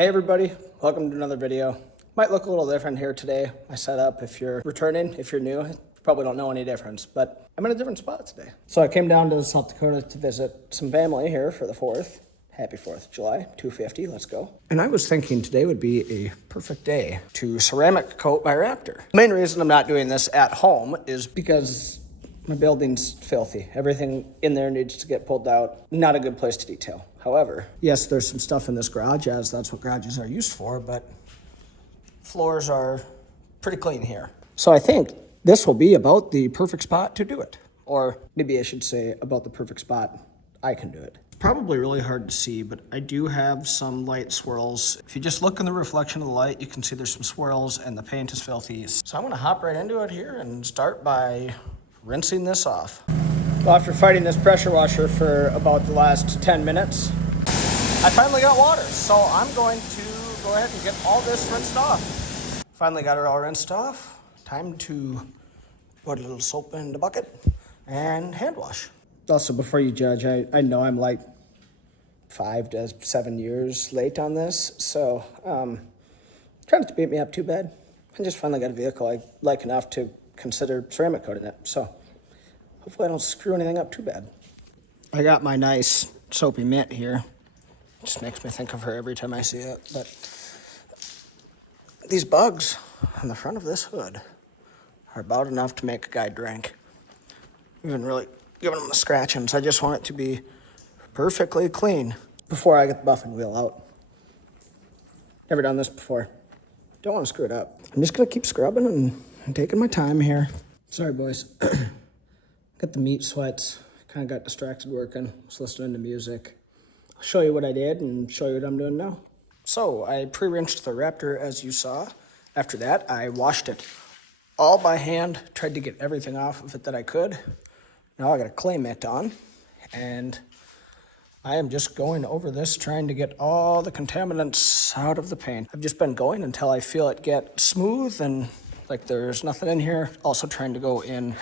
Hey everybody, welcome to another video. Might look a little different here today. My setup, if you're returning, if you're new, you probably don't know any difference, but I'm in a different spot today. So I came down to South Dakota to visit some family here for the 4th. Happy 4th of July, 250, let's go. And I was thinking today would be a perfect day to ceramic coat my Raptor. The main reason I'm not doing this at home is because my building's filthy. Everything in there needs to get pulled out. Not a good place to detail. However, yes, there's some stuff in this garage, as that's what garages are used for, but floors are pretty clean here. So I think this will be about the perfect spot to do it. Or maybe I should say about the perfect spot I can do it. Probably really hard to see, but I do have some light swirls. If you just look in the reflection of the light, you can see there's some swirls and the paint is filthy. So I'm gonna hop right into it here and start by rinsing this off. Well, after fighting this pressure washer for about the last 10 minutes, I finally got water. So I'm going to go ahead and get all this rinsed off. Finally got it all rinsed off. Time to put a little soap in the bucket and hand wash. Also, before you judge, I know I'm like 5 to 7 years late on this, so try not to beat me up too bad. I just finally got a vehicle I like enough to consider ceramic coating it, so hopefully I don't screw anything up too bad. I got my nice soapy mitt here. Just makes me think of her every time I see it, but these bugs on the front of this hood are about enough to make a guy drink. Even really giving them the scratchings. I just want it to be perfectly clean before I get the buffing wheel out. Never done this before. Don't want to screw it up. I'm just gonna keep scrubbing and taking my time here. Sorry, boys. Got the meat sweats. Kind of got distracted working. Was listening to music. I'll show you what I did and show you what I'm doing now. So I pre-rinsed the Raptor, as you saw. After that, I washed it all by hand. Tried to get everything off of it that I could. Now I got a clay mitt on, and I am just going over this, trying to get all the contaminants out of the paint. I've just been going until I feel it get smooth and like there's nothing in here. Also trying to go in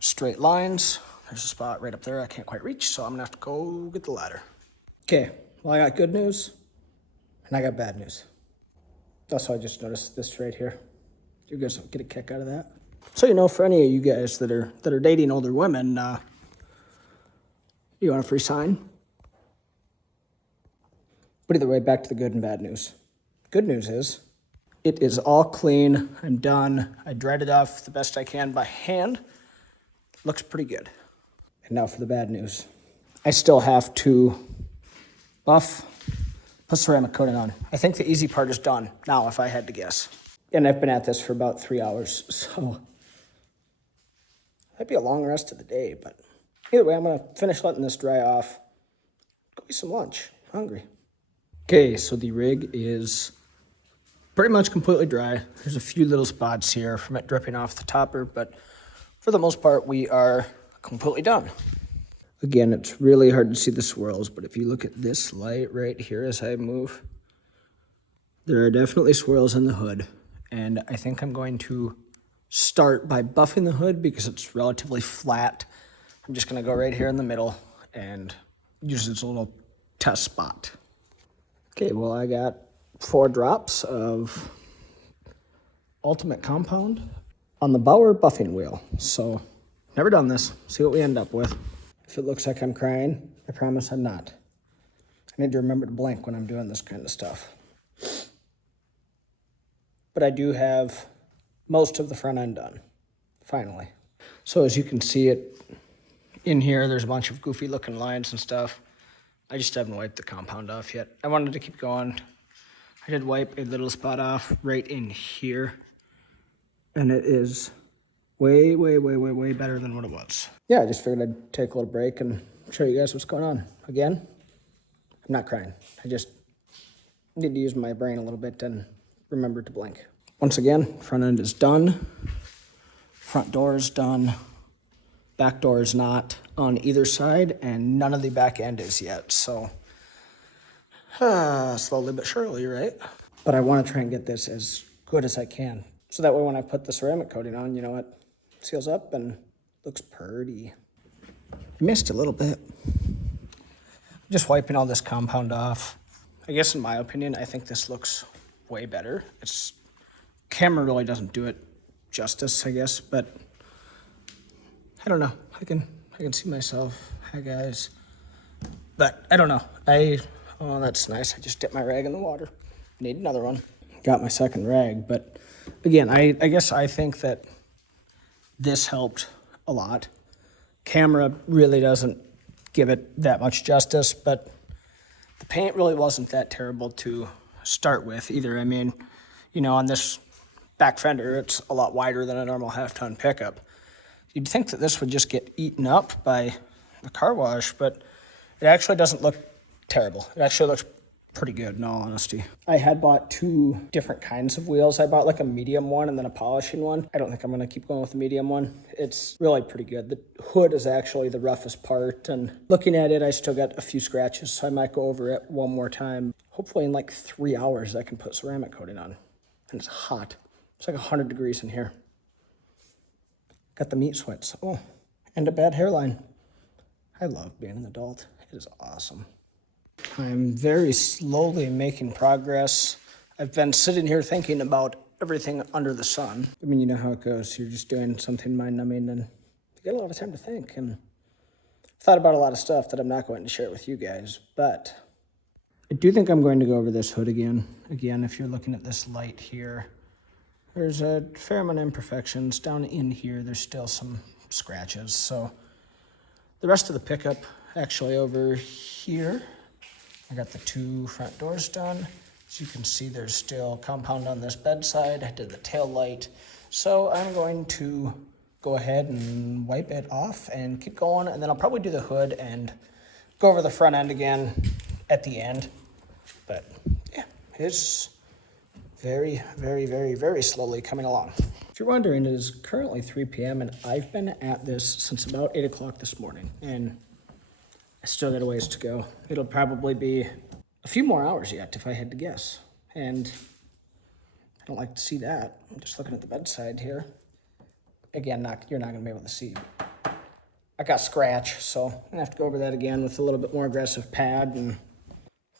straight lines. There's a spot right up there I can't quite reach, so I'm gonna have to go get the ladder. Okay, well, I got good news and I got bad news. Also, I just noticed this right here. You guys will get a kick out of that. So, you know, for any of you guys that are dating older women, you want a free sign? But either way, back to the good and bad news. Good news is, it is all clean and done. I dried it off the best I can by hand. Looks pretty good. And now for the bad news. I still have to buff, put ceramic coating on. I think the easy part is done now, if I had to guess. And I've been at this for about 3 hours, so might be a long rest of the day, but either way, I'm gonna finish letting this dry off. Go eat some lunch, I'm hungry. Okay, so the rig is pretty much completely dry. There's a few little spots here from it dripping off the topper, but for the most part, we are completely done. Again, it's really hard to see the swirls, but if you look at this light right here as I move, there are definitely swirls in the hood. And I think I'm going to start by buffing the hood because it's relatively flat. I'm just gonna go right here in the middle and use this little test spot. Okay, well, I got 4 drops of Ultimate Compound on the Bauer buffing wheel. So, never done this. See what we end up with. If it looks like I'm crying, I promise I'm not. I need to remember to blink when I'm doing this kind of stuff. But I do have most of the front end done, finally. So as you can see it in here, there's a bunch of goofy looking lines and stuff. I just haven't wiped the compound off yet. I wanted to keep going. I did wipe a little spot off right in here, and it is way, way, way, way, way better than what it was. Yeah, I just figured I'd take a little break and show you guys what's going on. Again, I'm not crying. I just need to use my brain a little bit and remember to blink. Once again, front end is done. Front door is done. Back door is not on either side, and none of the back end is yet. So, slowly but surely, right? But I want to try and get this as good as I can. So that way when I put the ceramic coating on, you know what? Seals up and looks pretty. I missed a little bit. Just wiping all this compound off. I guess in my opinion, I think this looks way better. Camera really doesn't do it justice, I guess, but I don't know. I can see myself. Hi guys. But I don't know. Oh, that's nice. I just dipped my rag in the water. Need another one. Got my second rag, but again, I guess I think that this helped a lot. Camera really doesn't give it that much justice, but the paint really wasn't that terrible to start with either. I mean, on this back fender, it's a lot wider than a normal half-ton pickup. You'd think that this would just get eaten up by the car wash, but it actually doesn't look terrible. It actually looks pretty good in all honesty. I had bought two different kinds of wheels. I bought like a medium one and then a polishing one. I don't think I'm gonna keep going with the medium one. It's really pretty good. The hood is actually the roughest part, and looking at it, I still got a few scratches, so I might go over it one more time. Hopefully in like 3 hours I can put ceramic coating on. And it's hot. It's like 100 degrees in here. Got the meat sweats. Oh, and a bad hairline. I love being an adult. It is awesome. I'm very slowly making progress. I've been sitting here thinking about everything under the sun. I mean, you know how it goes. You're just doing something mind-numbing and you get a lot of time to think. And I've thought about a lot of stuff that I'm not going to share with you guys, but I do think I'm going to go over this hood again. Again, if you're looking at this light here, there's a fair amount of imperfections. Down in here, there's still some scratches. So the rest of the pickup, actually over here, I got the two front doors done. As you can see, there's still compound on this bedside. I did the tail light. So I'm going to go ahead and wipe it off and keep going. And then I'll probably do the hood and go over the front end again at the end. But yeah, it's very, very, very, very slowly coming along. If you're wondering, it is currently 3 p.m. and I've been at this since about 8 o'clock this morning. And I still got a ways to go. It'll probably be a few more hours yet if I had to guess. And I don't like to see that. I'm just looking at the bedside here. Again, you're not gonna be able to see. I got scratch, so I'm gonna have to go over that again with a little bit more aggressive pad. And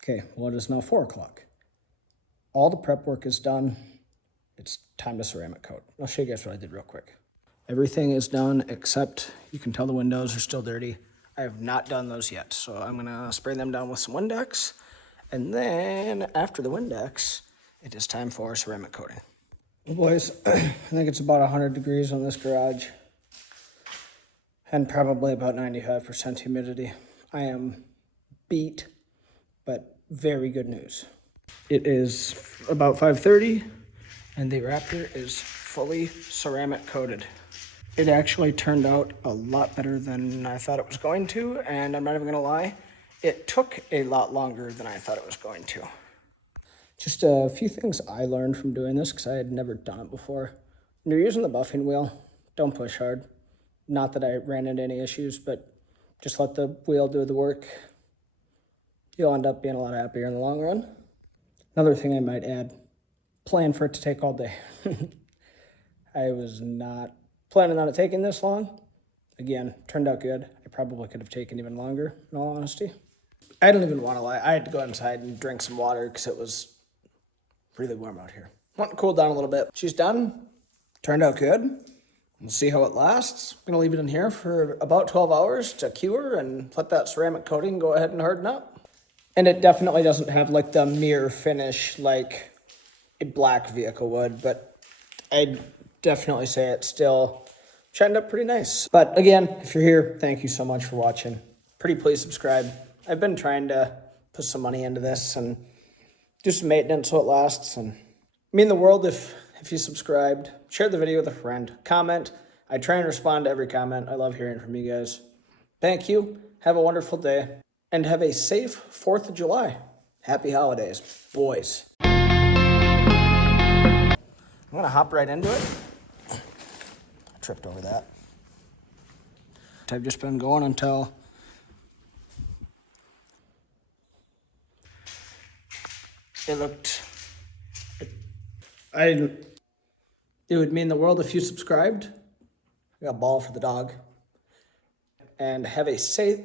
okay, well, it is now 4 o'clock. All the prep work is done. It's time to ceramic coat. I'll show you guys what I did real quick. Everything is done except you can tell the windows are still dirty. I have not done those yet, so I'm gonna spray them down with some Windex, and then after the Windex, it is time for ceramic coating. Well, boys, I think it's about 100 degrees on this garage, and probably about 95% humidity. I am beat, but very good news. It is about 5:30, and the Raptor is fully ceramic coated. It actually turned out a lot better than I thought it was going to, and I'm not even gonna lie, it took a lot longer than I thought it was going to. Just a few things I learned from doing this, because I had never done it before. When you're using the buffing wheel, don't push hard. Not that I ran into any issues, but just let the wheel do the work. You'll end up being a lot happier in the long run. Another thing I might add, plan for it to take all day. I was not planning on it taking this long. Again, turned out good. I probably could have taken even longer, in all honesty. I don't even want to lie. I had to go inside and drink some water because it was really warm out here. Want to cool down a little bit. She's done. Turned out good. We'll see how it lasts. I'm going to leave it in here for about 12 hours to cure and let that ceramic coating go ahead and harden up. And it definitely doesn't have like the mirror finish like a black vehicle would, but I'd definitely say it still shined up pretty nice. But again, if you're here, thank you so much for watching. Pretty please subscribe. I've been trying to put some money into this and do some maintenance so it lasts, and mean the world if you subscribed. Share the video with a friend. Comment. I try and respond to every comment. I love hearing from you guys. Thank you. Have a wonderful day. And have a safe 4th of July. Happy holidays, boys. I'm going to hop right into it. I tripped over that. I've just been going until it would mean the world if you subscribed. I got a ball for the dog. And have a safe